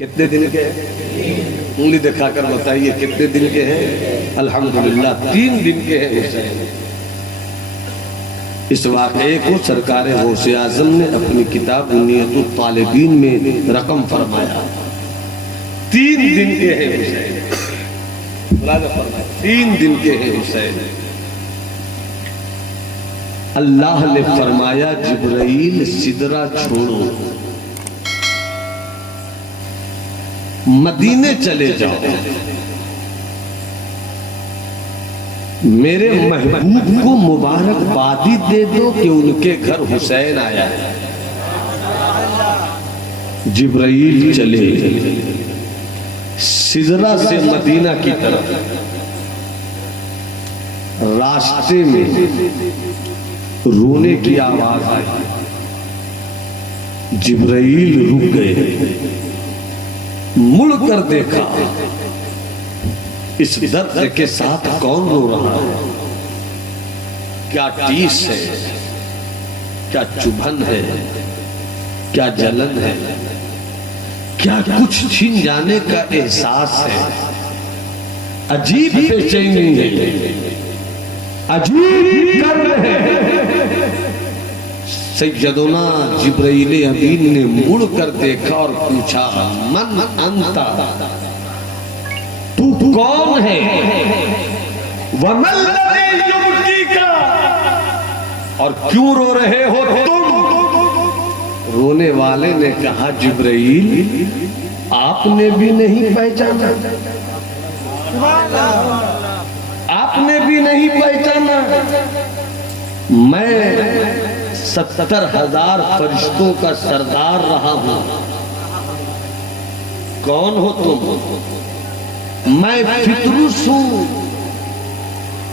कितने दिन के हैं? उंगली दिखाकर बताइए कितने दिन के हैं? अल्हम्दुलिल्लाह 3 दिन के हैं हुसैन। इस वाक़े को सरकार गौसे आज़म ने अपनी किताब नियतुत तालिबीन में रकम फरमाया। 3 दिन के हैं हुसैन, 3 दिन के हैं हुसैन। अल्लाह ने फरमाया जिब्राइल सिदरा छोड़ो, मदीने चले जाओ, मेरे महबूब को मुबारकबादी दे दो कि उनके घर हुसैन आया है। जिब्राइल चले सिदरा से मदीना की तरफ। रास्ते में रोने की आवाज आई। जिब्राइल रुक गए, मुड़कर देखा, इस दर्द के साथ कौन रो रहा है? क्या टीस है, क्या चुभन है, क्या जलन है, क्या कुछ छीन जाने का एहसास है? अजीब बेचैनी है, अजीब दर्द है। सैयदना जिब्राइल अमीन ने मुड़कर देखा और पूछा, मन अंता, तू कौन है? वमल्लज़ी युबकीका, और क्यों रो रहे हो तुम? रोने वाले ने कहा, जिब्राइल आपने भी नहीं पहचाना, आपने भी नहीं पहचाना। मैं 70,000 फरिश्तों का सरदार रहा हूं। कौन हो तुम? मैं फितरुस हूं,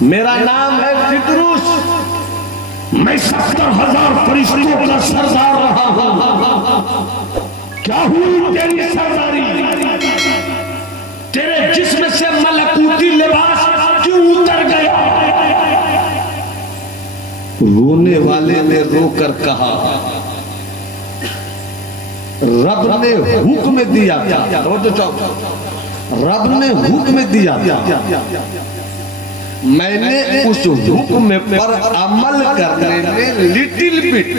मेरा नाम है फितरुस। मैं 70,000 फरिश्तों का सरदार रहा हूं। क्या हुई तेरी सरदारी? तेरे जिस्म से मलकूती लिबास क्यों उतर गया? रोने वाले ने रोकर कहा, रब ने हुक्म दिया था, रब ने हुक्म दिया था, मैंने उस हुक्म पर अमल करने में लिटिल बिट,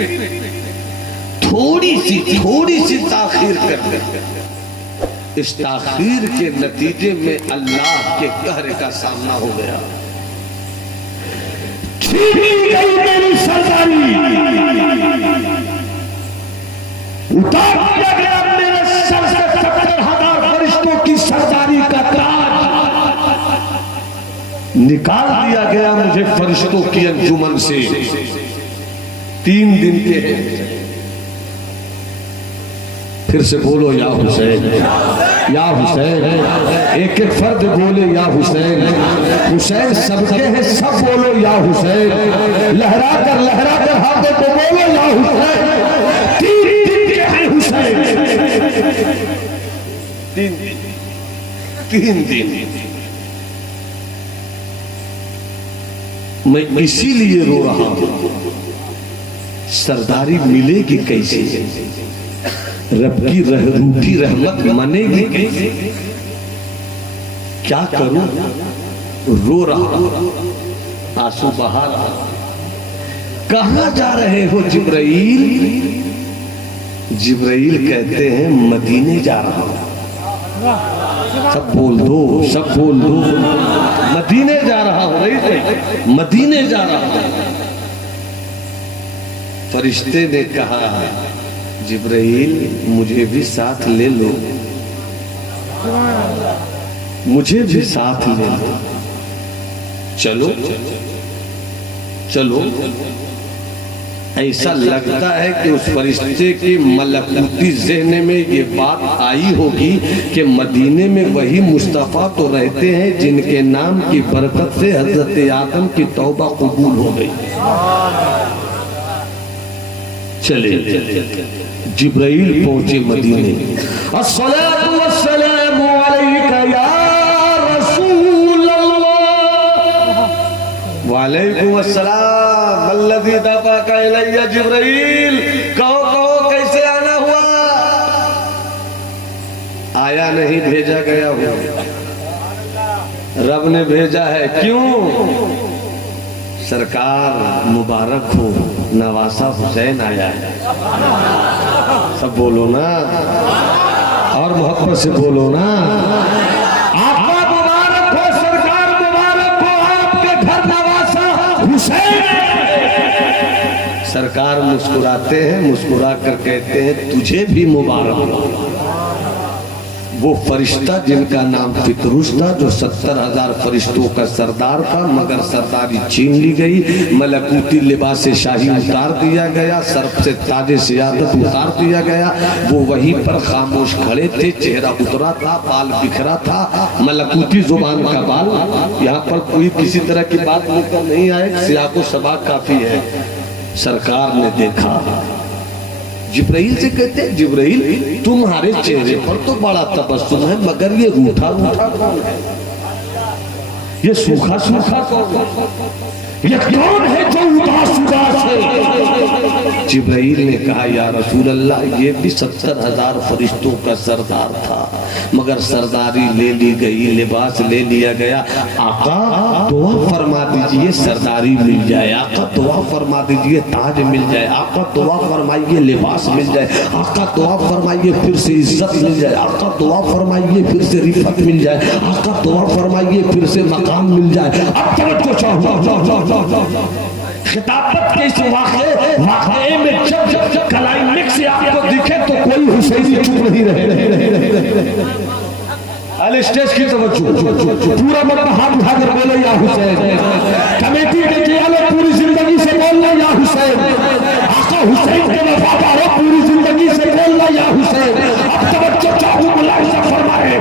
थोड़ी सी ताखीर कर दी। इस ताखीर के नतीजे में अल्लाह के कहर का सामना हो गया। मेरी सरदारी उतार दिया गया, मेरे सर से 70,000 फरिश्तों की सरदारी का ताज निकाल दिया गया मुझे फरिश्तों की अंजुमन से। 3 दिन के हैं। फिर से बोलो या हुसैन, या हुसैन। एक एक फर्द बोले या हुसैन। हुसैन सबके हैं, सब बोलो या हुसैन। लहरा कर हाथों को बोलो या हुसैन। 3 दिन के हैं हुसैन, 3 दिन। मैं इसीलिए रो रहा हूं, सरदारी मिलेगी कैसे? रब की रूठी रहमत मनेगी कैसे? क्या करूं? रो रहा, आंसू बहा रहा। कहां जा रहे हो जिब्राइल? जिब्राइल कहते हैं मदीने जा रहा हूं। सब बोल दो, सब बोल दो, मदीने जा रहा हूं, मदीने जा रहा हूं। फरिश्ते ने कहा, जिब्राइल मुझे भी साथ ले लो, मुझे भी साथ ले लो। चलो चलो। ऐसा लगता है कि उस फरिश्ते के मलकूती ज़हन में ये बात आई होगी कि मदीने में वही मुस्तफ़ा तो रहते हैं जिनके नाम की बरकत से हज़रत आदम की तौबा कबूल हो गई। चले जिब्राइल पहुंचे मदीने। अस्सलातु वस्सलामु अलैका या रसूल अल्लाह। वालेकुम अस्सलाम वल्लज़ी दफ़का इलैया जिब्राइल। कहो कैसे आना हुआ? आया नहीं, भेजा गया हूँ। रब ने भेजा है। क्यों? सरकार मुबारक हो, नवासा हुसैन आया है। सब बोलो ना, और मोहब्बत से बोलो ना। आपका मुबारक हो, सरकार मुबारक हो, आपके घर नवासा हुसैन। सरकार मुस्कुराते हैं, मुस्कुरा कर कहते हैं तुझे भी मुबारक हो। वो फरिश्ता जिनका नाम फितरुस था, जो 70,000 फरिश्तों का सरदार था, मगर सरदारी छीन ली गई। मलकूती लिबास से शाही उतार दिया गया, सर से ताजे सियादत उतार दिया गया। वो वहीं पर खामोश खड़े थे, चेहरा उतरा था, बाल बिखरा था, मलकूती जुबान का बाल। यहाँ पर कोई किसी तरह की बात लेकर नहीं आए, सियाको सबा काफी है। सरकार ने देखा, जिब्राइल से कहते हैं जिब्राइल तुम्हारे चेहरे पर तो बड़ा तबस्सुम है, मगर ये रूठा रूठा कौन है? ये सूखा सूखा कौन है? ये कौन है जो उदास उदास है? जिब्राइल ने कहा या रसूल अल्लाह, ये भी 70,000 फरिश्तों का सरदार था, मगर सरदारी ले ली गई, लिबास ले लिया गया। आका दुआ फरमा दीजिए सरदारी मिल जाए, आका दुआ फरमा दीजिए ताज मिल जाए, आका दुआ फरमाइए लिबास मिल जाए, आका दुआ फरमाइए फिर से इज्जत मिल जाए, आका दुआ फरमाइए फिर से रिफत मिल जाए, आका दुआ फरमाइए फिर से मकाम मिल जाए। अब तवज्जो चाहो, खिताबत के इस वाक़े में जब क्लाइमेक्स से आपको दिखे तो कोई हुसैनी चुप नहीं रहे। अल स्टेज की तवज्जो, पूरा मतलब हाथ उठा कर बोले या हुसैन। कमेटी के जियालो पूरी जिंदगी से बोलना या हुसैन। आका हुसैन के वफादार हो, पूरी जिंदगी से बोलना या हुसैन। अब तवज्जो चाहूं, मुलाहिजा फरमाए।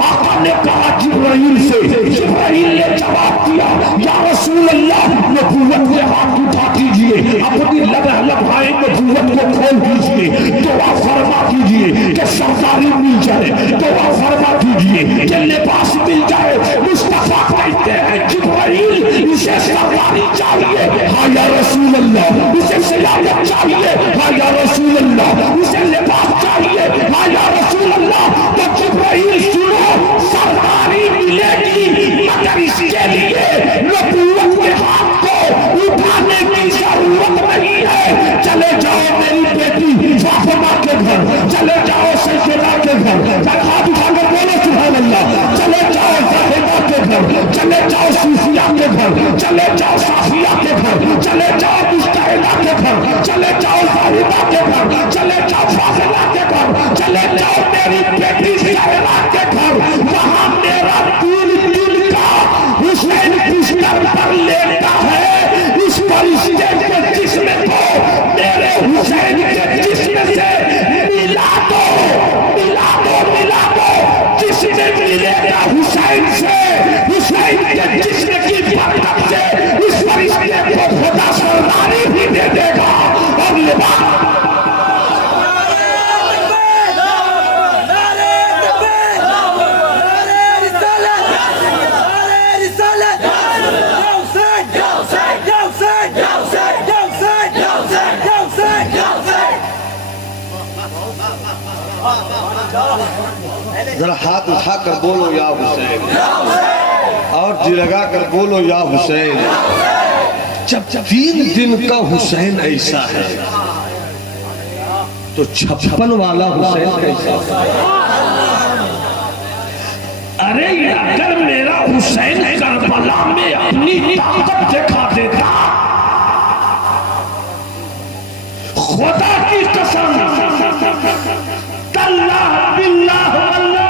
आका ने कहा जिब्राइल से, जिब्राइल ने जवाब दिया या रसूल अल्लाह, नबूवत के हाथ उठा दीजिए, अपनी लम्हाए नबूवत को खोल दीजिए, दुआ फरमा दीजिए कि सरदारी मिल जाए, दुआ फरमा दीजिए कि लिबास मिल जाए। मुस्तफा कहते हैं जिब्राइल इसे सरदारी चाहिए, हाँ या रसूल अल्लाह, इसे सियादत चाहिए, हाँ या रसूल अल्लाह, इसे लिबास चाहिए, हाँ या रसूल अल्लाह। तो जिब्राइल सुनो, सरदारी मिलेगी, मगर इसके लिए नबूवत के हाथ को उठाने की जरूरत नहीं है। चले जाओ मेरी बेटी फातिमा के घर, चले जाओ सैयदा के घर, हाथ उठाकर बोलो सुभान अल्लाह। चले जाओ फातिमा के घर, चले जाओ सूफिया के घर, चले जाओ साफिया के घर, चले जाओ मुस्तहिदा के घर, चले जाओ साहिबा के घर, चले जाओ फातिमा के घर, चले जाओ मेरी बेटी सहरा के घर। वहां मेरा दिल का हुसैन बिस्तर पर लेटा है। इस परिश्ते के जिस्म को मेरे हुसैन के जिस्म से मिला दो, मिला दो, मिला दो। जिसने मिलेगा हुसैन से, हुसैन के जिस्म की बरकत से इस परिश्ते को खुदा सरदारी भी दे देगा। और लिबास जरा हाथ उठा कर बोलो या हुसैन, और जी लगा कर बोलो या हुसैन। जब 3 दिन का हुसैन ऐसा है तो 56 वाला हुसैन कैसा? अरे अगर मेरा हुसैन करबला में अपनी ताकत दिखा देता, खुदा की कसम, तल्लाह बिल्लाह अल्लाह,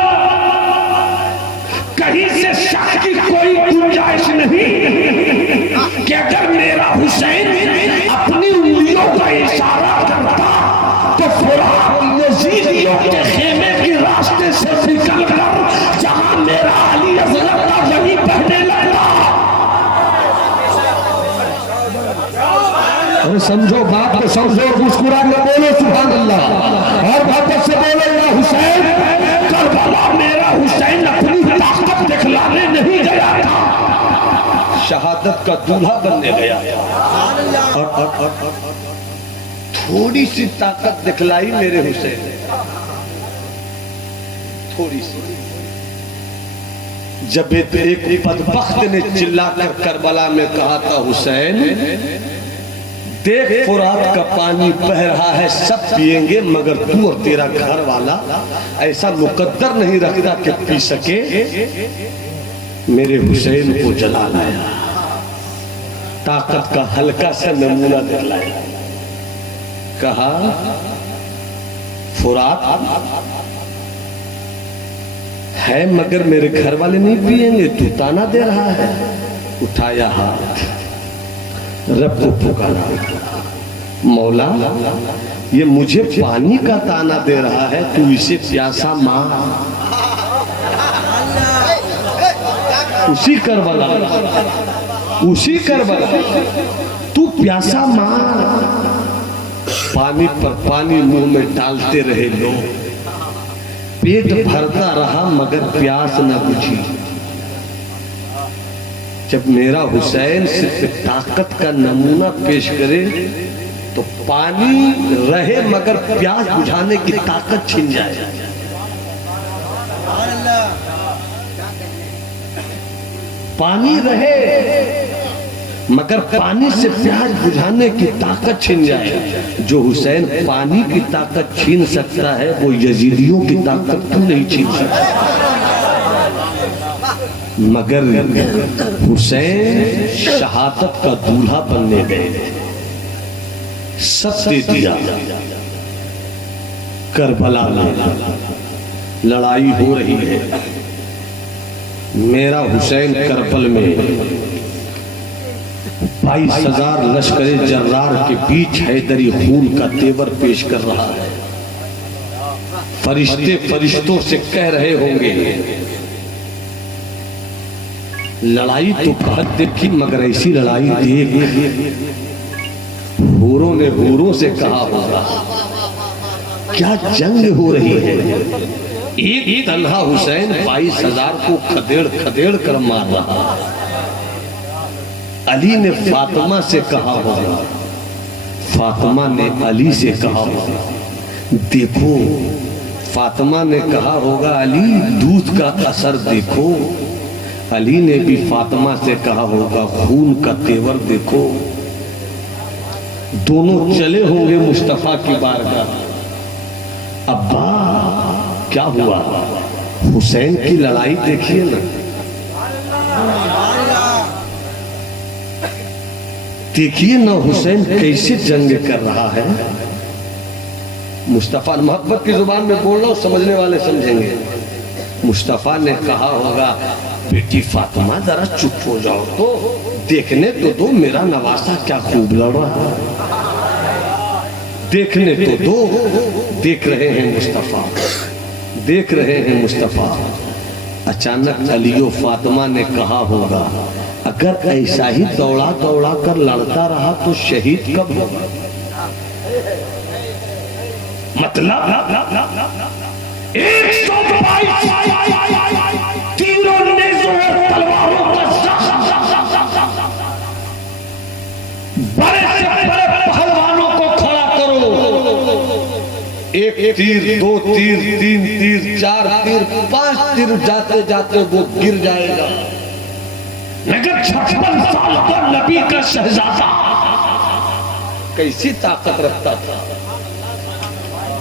कहीं से शक की कोई गुंजाइश नहीं कि अगर मेरा हुसैन अपनी उंगलियों का इशारा करता तो फुरात यजीदियों के खेमे के रास्ते से निकल कर जहां मेरा अली असगर था वहीं बहने लगा। अरे समझो बात को, समझो, मुस्कुरा के बोलो सुभान अल्लाह, और मोहब्बत से बोलो या हुसैन। करबला मेरा हुसैन अपनी ताकत दिखलाने नहीं गया था, शहादत का दूल्हा बनने गया। और थोड़ी सी ताकत दिखलाई मेरे हुसैन, थोड़ी सी। जब एक बदबख्त ने चिल्लाकर करबला में कहा था, हुसैन देख फुरात का पानी बह रहा है, सब पिएंगे मगर तू और तेरा घर वाला ऐसा मुकद्दर नहीं रखता कि पी सके। मेरे हुसैन को जला लाया, ताकत का हल्का सा नमूना दिखलाया। कहा फुरात है मगर मेरे घर वाले नहीं पिएंगे, तू ताना दे रहा है। उठाया हाथ, रब को पुकारा, मौला ये मुझे पानी का ताना दे रहा है, तू इसे प्यासा मार। उसी करबला तू प्यासा मार। पानी पर पानी मुंह में डालते रहे लोग, पेट भरता रहा मगर प्यास न बुझी। जब मेरा हुसैन सिर्फ ताकत का नमूना पेश करे तो पानी रहे मगर प्यास बुझाने की ताकत छिन जाए। पानी रहे मगर पानी से प्यास बुझाने की ताकत छिन जाए। जो हुसैन पानी की ताकत छीन सकता है वो यजीदियों की ताकत क्यों नहीं छीन सकता। मगर हुसैन शहादत का दूल्हा बनने गए, सब दे दिया। करबला में लड़ाई हो रही है, मेरा हुसैन करबल में 22,000 लश्करे जर्रार के बीच हैदरी खून का तेवर पेश कर रहा है। फरिश्ते फरिश्तों से कह रहे होंगे लड़ाई तो बहुत देखी मगर ऐसी लड़ाई देख। हूरों ने हूरों से कहा होगा क्या जंग हो रही है। एक तन्हा हुसैन 22,000 को खदेड़ खदेड़ कर मार रहा। अली ने फातिमा से कहा होगा, फातिमा ने अली से कहा होगा, देखो। फातिमा ने कहा होगा अली दूध का असर देखो। अली ने भी फातिमा से कहा होगा खून का तेवर देखो। दोनों चले होंगे मुस्तफा की बारगाह। अब्बा क्या हुआ, हुसैन की लड़ाई देखिए ना, देखिए ना हुसैन कैसे जंग कर रहा है। मुस्तफा, मोहब्बत की जुबान में बोल रहा हूं, समझने वाले समझेंगे। मुस्तफा ने कहा होगा बेटी फातिमा जरा चुप हो जाओ तो, देखने तो दो मेरा नवासा क्या खूब लड़ रहा है, देखने तो दो। देख रहे हैं मुस्तफा, देख रहे हैं मुस्तफा। अचानक अलियो फातिमा ने कहा होगा अगर ऐसा ही दौड़ा दौड़ा कर लड़ता रहा तो शहीद कब होगा। मतलब 122 तीरों नेज़ों और तलवारों का बड़े से बड़े पहलवानों को खड़ा करो। एक तीर, दो तीर, तीन तीर, चार तीर, 5 तीर जाते जाते वो गिर जाएगा। मगर 56 साल पर नबी का शहजादा कैसी ताकत रखता था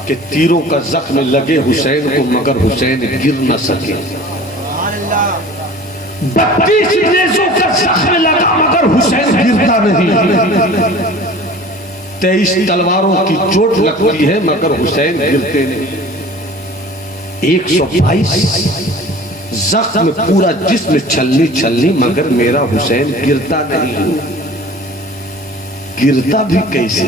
कि तीरों का जख्म लगे हुसैन को मगर हुसैन गिर न सके। 32 नेज़ों का जख्म लगा मगर हुसैन गिरता नहीं। 23 तलवारों की चोट लगती है मगर हुसैन गिरते नहीं। 122 जख्म पूरा जिस्म छलनी छलनी मगर मेरा हुसैन गिरता नहीं। गिरता भी कैसे।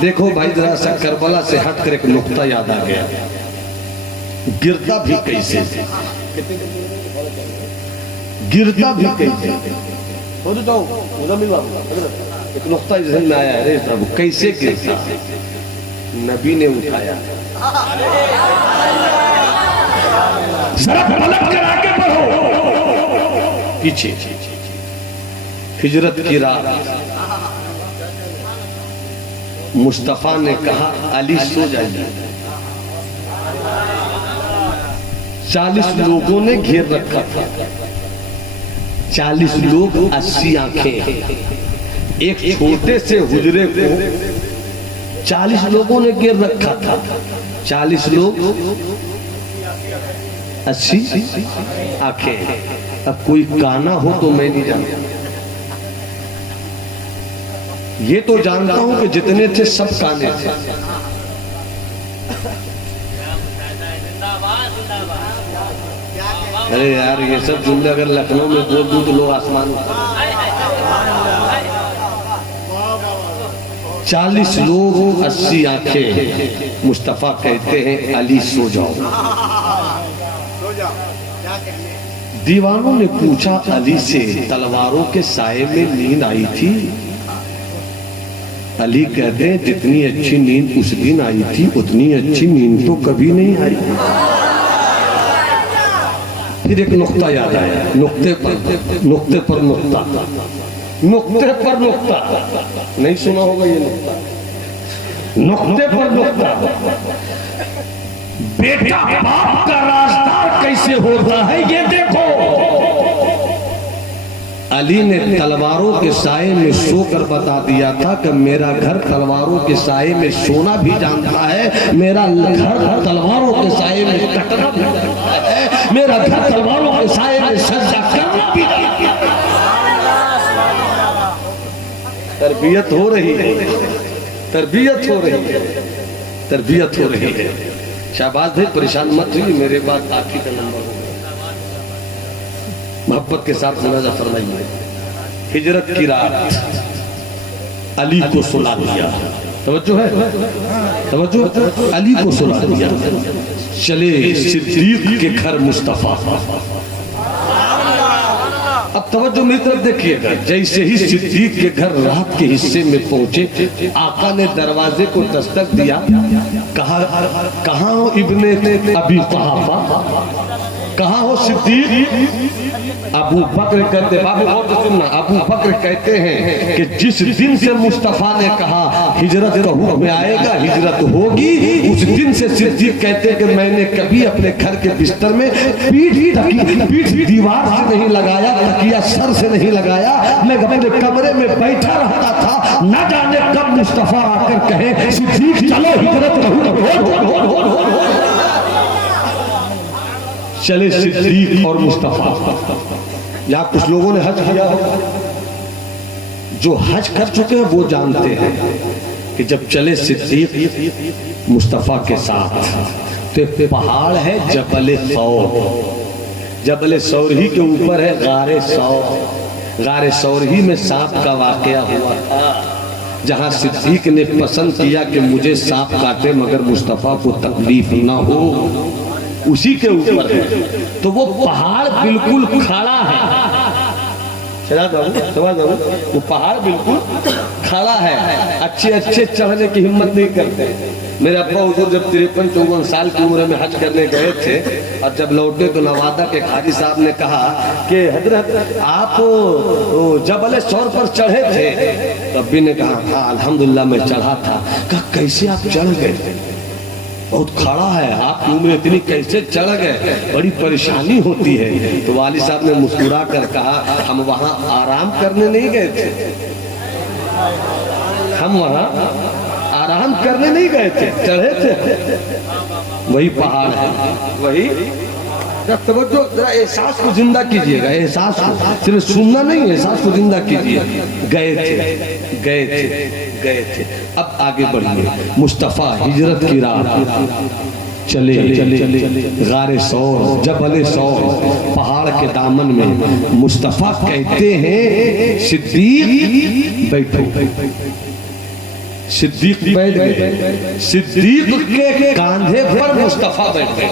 देखो भाई जरा सा करबला से हटकर एक नुक्ता याद आ गया, गिरता भी कैसे, गिरता भी कैसे। एक नुक्ता जहन में आया है, कैसे गिरता। नबी ने उठाया, जरा पलट कर आगे बढ़ो, पीछे हिजरत की रात मुस्तफा ने कहा अली सो जाइए। 40 लोगों ने घेर रखा था, 40 लोग 80 आंखें, एक छोटे से हुजरे को 40 लोगों ने घेर रखा था। 40 लोग 80 आंखें। अब कोई काना हो तो मैं नहीं जानता, ये तो जानता हूं कि जितने थे सब काने थे। अरे यार ये सब जुमले अगर लखनऊ में बोल दूं तो लोग आसमान। 40 लोग 80 आंखें। मुस्तफा कहते हैं अली सो जाओ। दीवानों ने पूछा अली से, तलवारों के साए में नींद आई थी? अली कहते हैं जितनी अच्छी नींद उस दिन आई थी उतनी अच्छी नींद तो कभी नहीं आई। फिर एक नुक्ता याद आया, नुक्ते पर नुक्ता, नुक्ते पर नुक्ता। नहीं सुना होगा ये नुक्ता, नुक्ते पर नुक्ता। बेटा बाप का राजदार कैसे होता है ये देखो। अली ने तलवारों के साए में सोकर बता दिया था कि मेरा घर तलवारों के साए में सोना भी जानता है, मेरा घर तलवारों के साए में कटना भी जानता है, मेरा घर तलवारों के साए में सज्जा करना भी जानता है। तरबियत हो रही है, तरबियत हो रही है, तरबियत हो रही है। शाहबाज भाई परेशान मत हुई, मेरे बाद आखिरी का नंबर होगा। मोहब्बत के साथ मुनाजा फरमाइए। हिजरत की रात अली को सुला दिया। तवज्जो है, तवज्जो। अली को सुला दिया। चले सिद्दीक के घर मुस्तफा। अब तवज्जो मेरी तरफ देखिएगा। जैसे ही सिद्दीक के घर रात के हिस्से में पहुंचे, आका ने दरवाजे को दस्तक दिया। कहाँ हो इब्ने अबी कुहाफा, कहाँ हो सिद्दीक? अबू बकर कहते, बाबू और तो सुनना, अबू बकर कहते हैं कि जिस दिन से मुस्तफा ने कहा हिजरत का हुक्म आएगा, हिजरत होगी, उस दिन से सिद्दीक कहते कि मैंने कभी अपने घर के बिस्तर में पीठ दीवार से नहीं लगाया, तकिया सर से नहीं लगाया, मैं अपने कमरे में बैठा रहता था। न जाने कब मुस्तफा आकर कहे सिद्दीक चलो हिजरत का हुक्म हो। चले सिद्दीक और मुस्तफा। यहाँ कुछ लोगों ने हज किया होगा, जो हज कर चुके हैं वो जानते हैं कि जब चले सिद्दीक मुस्तफा के साथ तो पहाड़ है जबल सौर। जबल सौर ही के ऊपर है गारे सौर। गारे सौर ही में सांप का वाकया हुआ था, जहाँ सिद्दीक ने पसंद किया कि मुझे सांप काटे मगर मुस्तफा को तकलीफ ना हो, उसी के ऊपर है। तो वो पहाड़ बिल्कुल खड़ा है। वो पहाड़ बिल्कुल खड़ा है। अच्छे चढ़ने की हिम्मत नहीं करते। मेरे अब्बा हुजूर जब 53-54 साल की उम्र में हज करने गए थे और जब लौटे तो नवादा के खाजी साहब ने कहा कि हजरत आप जबल सौर पर चढ़े थे? तो अब्बी ने कहा हाँ अल्हम्दुलिल्लाह मैं चढ़ा था। कहा कैसे आप चढ़ गए? बहुत खड़ा है, आपकी उम्र इतनी, कैसे चढ़ गए? बड़ी परेशानी होती है। तो वाली साहब ने मुस्कुरा कर कहा हम वहां आराम करने नहीं गए थे, हम वहां आराम करने नहीं गए थे, चढ़े थे। वही पहाड़ है, वही। तवज्जो जरा एहसास को जिंदा कीजिएगा, एहसास को सिर्फ सुनना नहीं, एहसास को जिंदा कीजिए। गए थे, गए थे, गए थे। अब आगे बढ़िए। मुस्तफा हिजरत की रात चले गारे सौर, जबल सौर, पहाड़ के दामन में। मुस्तफा कहते हैं सिद्दीक बैठो। सिद्दीक बैठ गए। सिद्दीक के कांधे पर मुस्तफा बैठ गए।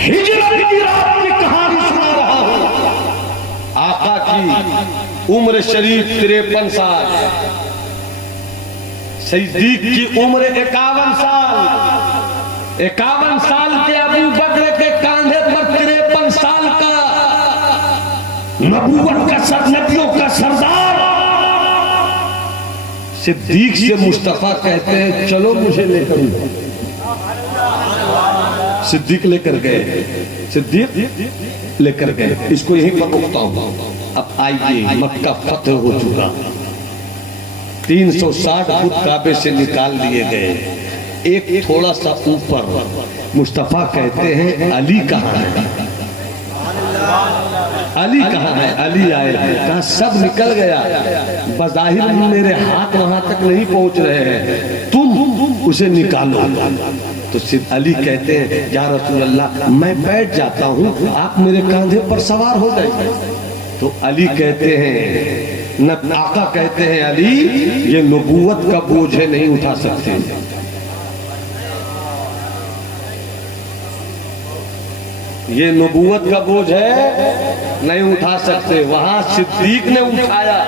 हिजरत की रात की कहानी सुना रहा हूं। आका की उम्र शरीफ 53 साल, सिद्दीक की उम्र 51 साल। 51 साल के अबू बकर के कांधे पर 53 साल का नबूवत का नबियों का सरदार सिद्दीक से मुस्तफा कहते हैं चलो मुझे लेकर, सिद्दीक लेकर गए, सिद्दीक लेकर गए। इसको यहीं पर रोकता हूं। अब आइए, मक्का फतह हो चुका, 360 फुट काबे से निकाल लिए गए। एक थोड़ा सा ऊपर मुस्तफा कहते हैं अली कहाँ है, अली कहाँ है, अली आए। कहा सब निकल गया, बज़ाहिर मेरे हाथ वहां तक नहीं पहुंच रहे हैं, तुम उसे निकालो। तो सिर्फ अली कहते हैं या रसूल अल्लाह मैं बैठ जाता हूँ, आप मेरे कंधे पर सवार हो जाइए। तो अली कहते हैं, न आका कहते हैं अली ये नबूवत का बोझ है, नहीं उठा सकते। ये नबूवत का बोझ है, नहीं उठा सकते। वहां सिद्दीक ने उठाया।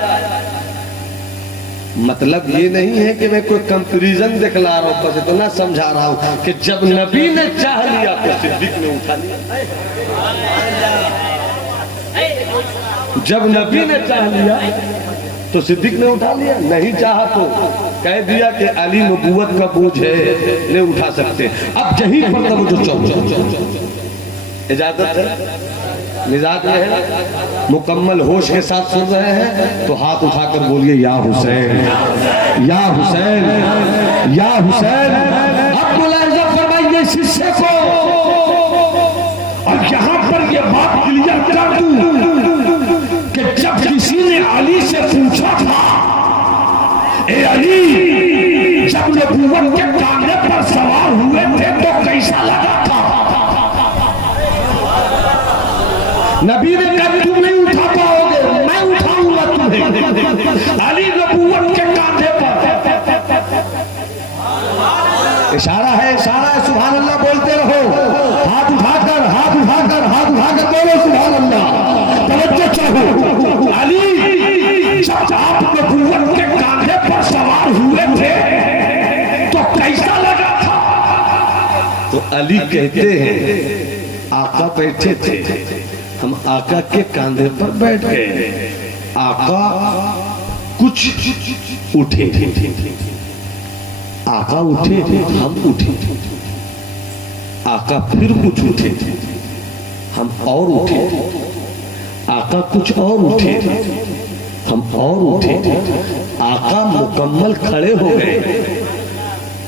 मतलब ये नहीं है कि मैं कोई कंपैरिजन दिखला रहा हूं, बस इतना समझा रहा हूं कि जब नबी ने चाह लिया तो सिद्दीक ने उठा लिया। जब नबी ने चाह लिया तो सिद्दीक ने उठा लिया, नहीं चाहा तो कह दिया कि अली नबूवत का बोझ है, नहीं उठा सकते। अब यहीं पर तब जो चल इजाजत है, मिजाज में है, मुकम्मल होश के साथ सुन रहे हैं तो हाथ उठाकर बोलिए या हुसैन, या हुसैन, या हुसैन। अब मुलाहिजा फरमाइए शिष्य को, और यहाँ पर यह बात क्लियर कर दूं कि जब किसी ने अली से पूछा था, ए अली जब नबूवत के कांधे पर सवार हुए थे तो कैसा लगा था? नबी ने कहा तुम नहीं उठा पाओगे, मैं उठाऊंगा तुम्हें। अली नबूवत के कांधे पर, इशारा है, इशारा है। सुभान अल्लाह बोलते रहो, हाथ उठाकर, हाथ उठाकर, हाथ उठाकर बोलो सुभान अल्लाह। तवज्जो चाहो, अली जब आप नबूवत के कांधे पर सवार हुए थे तो कैसा लगा था? तो अली कहते हैं आका बैठे थे, हम आका के कांधे पर बैठ गए, आका कुछ उठे, आका उठे, हम उठे, आका फिर कुछ उठे, हम और उठे, आका कुछ और उठे, हम और उठे, आका मुकम्मल खड़े हो गए।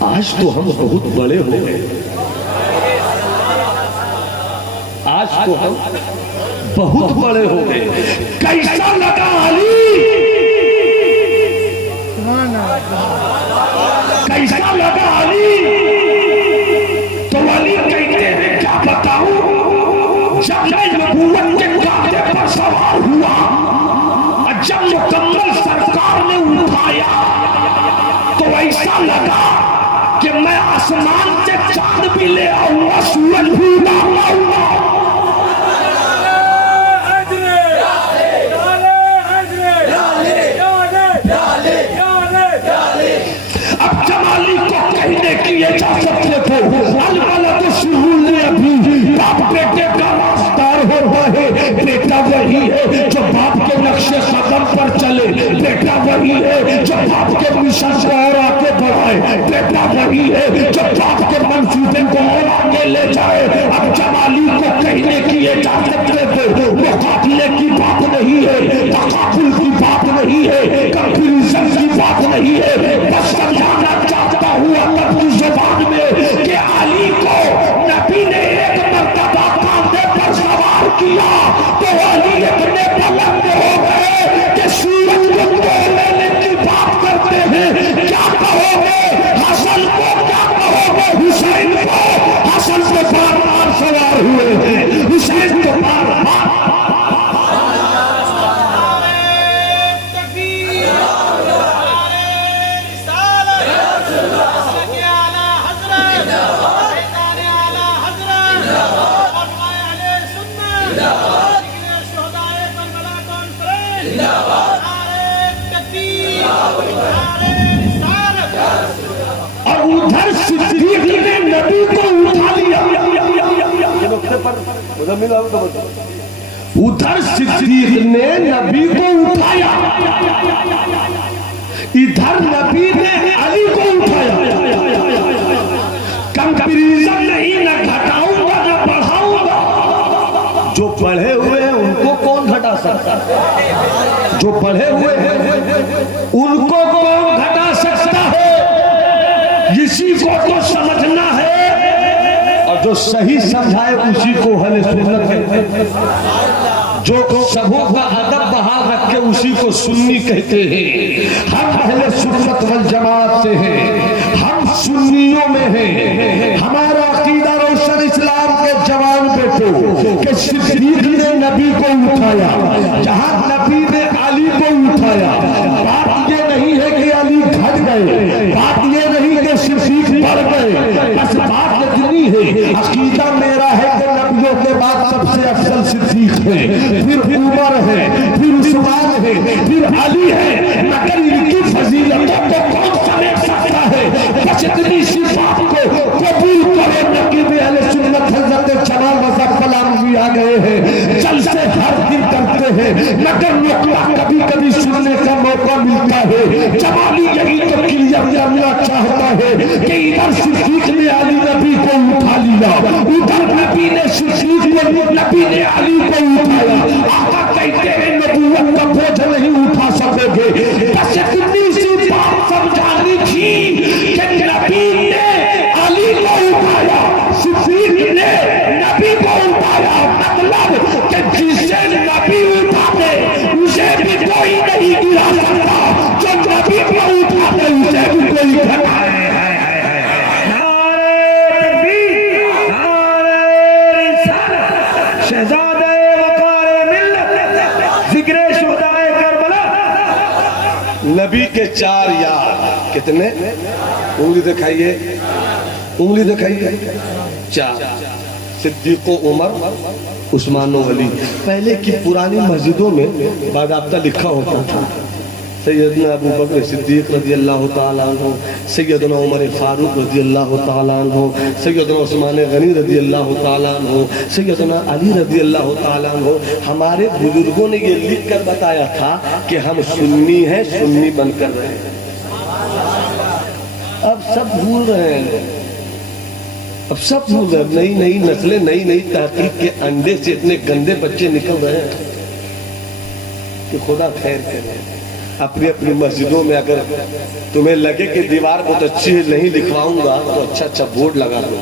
आज तो हम बहुत बड़े हो गए, आज तो हम बहुत बड़े हो गए। कैसा लगा अली? कैसा लगा अली? तो अली कहते हैं क्या बताऊं, जब मैं नबूवत के कांधे पर सवार हुआ और जब मुकम्मल सरकार ने उठाया तो ऐसा लगा कि मैं आसमान से चांद भी ले आऊंगा, सूरज भी लाऊंगा। किए जा सकते थे, अलग शुरू अभी बाप बेटे का रास्ता होता है, बेटा वही है जो बाप के नक्शे कदम पर चले, बेटा वही है जो बाप के मिशन को और आगे बढ़ाए, बेटा वही है जो बाप के मंसूबे को और आगे ले जाए। अब जमाली को कहने किए जा सकते थे, मुकाबले की बात नहीं है, तकाबुल की बात नहीं है, कंपैरिजन की बात नहीं है। बस समझाना चाहता हूँ अपनी जुबान में कि अली को नबी ने एक मर्तबा कांधे पर सवार किया तो अली इतने बुलंद हो गए कि सूरज को तोड़ने की बात करते हैं। क्या कहोगे हसन को, क्या कहोगे हुसैन को? हसन को बार बार सवार हुए हैं, हुसैन को बार बार। और उधर सिद्दीक ने नबी को उठा लिया, उधर सिद्दीक ने नबी को उठाया। इधर नबी ने अली को उठाया, कंपैरिजन नहीं, न घटाऊंगा न बढ़ाऊंगा। जो पढ़े हुए हैं उनको कौन घटा सकता है? जो पढ़े हुए हैं उनको कौन घटा सकता है? इसी को तो समझना है, और जो सही समझाए उसी को अहले सुन्नत है। जो सबों का अदब बहाल रखे उसी को सुन्नी कहते हैं। हम अहले सुन्नत वल जमात से हैं, हम सुन्नियों में हैं। हमारा अकीदा रोशन इस्लाम के जवान बेटो कि सिद्दीक ने नबी को उठाया, जहां नबी ने अली को उठाया। बात ये नहीं है कि अली घट गए, बात ये नहीं कि सिद्दीक बढ़ गए, बस बात इतनी है, अकीदा मेरा है कि नबियों के बाद सबसे अफजल सिद्दीक है, फिर उमर है, फिर उस्मान है, फिर अली है। मगर इनकी फजीलतों को कौन समझ सकता है? बस इतनी सी बात को कबूल करो, नकीब अहले सुन्नत हज़रत जमाल मज़हब कलाम भी आ गए हैं, जलसे हर दिन करते हैं, मगर नुक्ता कभी कभी सुनने का मौका मिलता है। जमाली यही तो क्लियर करना चाहता है कि इधर सिद्दीक ने अली नबी को उठा लिया, उधर नबी ने सिद्दीक को, नबी ने अली को उठाया। आका कहते हैं नबूवत का बोझ नहीं उठा सकोगे। बस इतनी सी बात समझानी थी कि नबी ने अली को उठाया, सिद्दीक ने नबी को उठाया। मतलब कि जिसे नबी उठाते उसे भी कोई नहीं गिरा सकता, जो नबी को उठाते उसे भी कोई घटाए। नबी के चार यार कितने? उंगली दिखाइए, उंगली दिखाइए। चार, सिद्दीक उमर उस्मान अली। पहले की पुरानी मस्जिदों में बाकायदा लिखा होता था सैयदना अबू बकर सिद्दीक रज़ी अल्लाह तआला अन्हु, सैयदना उमर फारूक रज़ी अल्लाह तआला अन्हु, सैयदना उस्मान गनी रज़ी अल्लाह तआला अन्हु, सैयदना अली रज़ी अल्लाह तआला अन्हु। हमारे बुजुर्गों ने ये लिख कर बताया था कि हम सुन्नी हैं, सुन्नी बनकर रहे हैं। अब सब भूल रहे हैं, अब सब भूल रहे। नई नई नस्लें, नई नई तहकीक के अंडे से इतने गंदे बच्चे निकल रहे हैं कि खुदा खैर करे। अपनी अपनी मस्जिदों में अगर तुम्हें लगे कि दीवार बहुत अच्छी है, नहीं लिखवाऊंगा, तो अच्छा अच्छा बोर्ड लगा दो।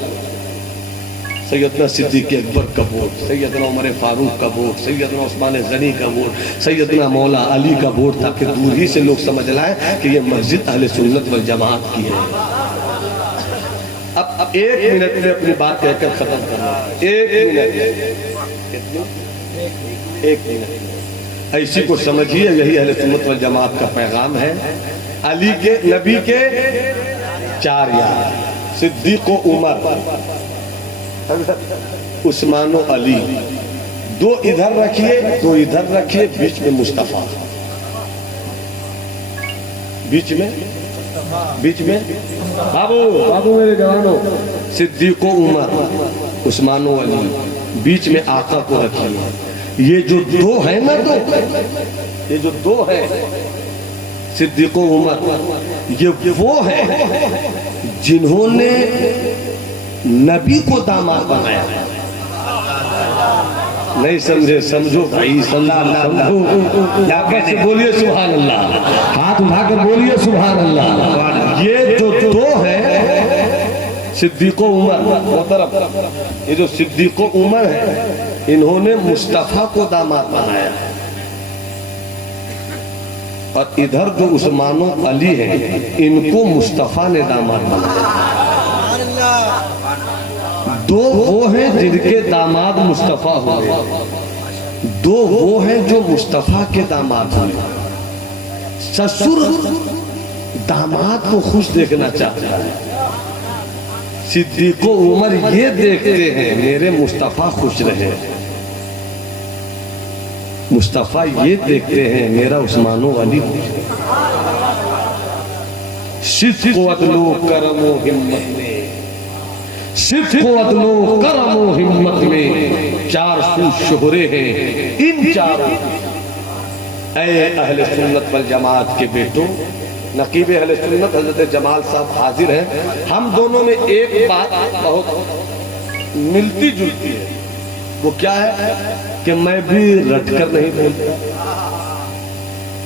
सैयदना सिद्दीक अकबर का बोर्ड, सैयदना उमर फारूक का बोर्ड, सैयदना उस्मान गनी का बोर्ड, सैयदना मौला अली का बोर्ड, ताकि दूर ही से लोग समझ लाएं कि ये मस्जिद अहले सुन्नत वल जमात की है। अब 1 मिनट में अपनी बात कहकर खत्म करना। 1 मिनट, 1 मिनट ऐसी को समझिए, यही अहले सुन्नत वल जमात का पैगाम है। अली के, नबी के 4 यार, सिद्दीक उमर, उस्मान अली। 2 इधर रखिए, 2 इधर रखिए, बीच में मुस्तफा, बीच में बाबू बाबू मेरे जवानों, सिद्दीक उमर उस्मान अली, बीच में आका को रखिए। ये जो 2 है ना, ये जो 2 है सिद्दीक उमर, ये वो है जिन्होंने नबी को दामाद बनाया। नहीं समझे? समझो भाई, समझो। बोलिए सुभान अल्लाह, हाथ उठा कर बोलिए सुभान अल्लाह। ये जो 2 है सिद्दीक उमर, मोहतरम, ये जो सिद्दीक उमर है, इन्होंने मुस्तफा को दामाद बनाया। और इधर जो उस्मान अली है, इनको मुस्तफा ने दामाद बनाया। 2 वो हैं जिनके दामाद मुस्तफा हुए, 2 वो हैं जो मुस्तफा के दामाद हुए। ससुर दामाद को खुश देखना चाहता है, सिद्दीक उमर ये देखते हैं मेरे मुस्तफा खुश रहे। मुस्तफा ये देखते हैं मेरा उस्मान अली खुश रहे। सिद्दीक अदलो करमो हिम्मत में, सिद्दीक अदलो करमो हिम्मत में 4 सू शोहरे हैं इन चारों। ऐ अहले सुन्नत वल जमात के बेटों, नकीब अहले सुन्नत हजरत जमाल साहब हाजिर हैं। हम दोनों में एक बात बहुत मिलती जुलती है, वो क्या है कि मैं भी रटकर नहीं बोलता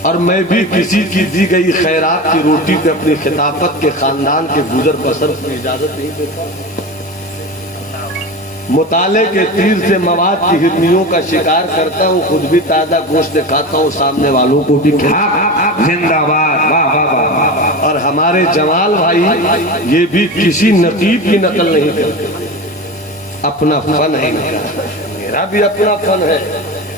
और मैं भी किसी की दी गई खैरात की रोटी पे अपनी खिताफत के खानदान के गुजर बसर की इजाजत नहीं देता। मुताले के तीर से मवाद की हिरनियों का शिकार करता हूँ, खुद भी ताजा गोश्त खाता हूँ, सामने वालों को भी जिंदाबाद, वाह वाह वाह। और हमारे जमाल भाई ये भी किसी नकीब की नकल नहीं करते, अपना फन है इनका, मेरा भी अपना फन है,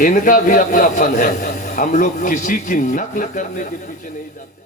इनका भी अपना फन है। हम लोग किसी की नकल करने के पीछे नहीं जाते।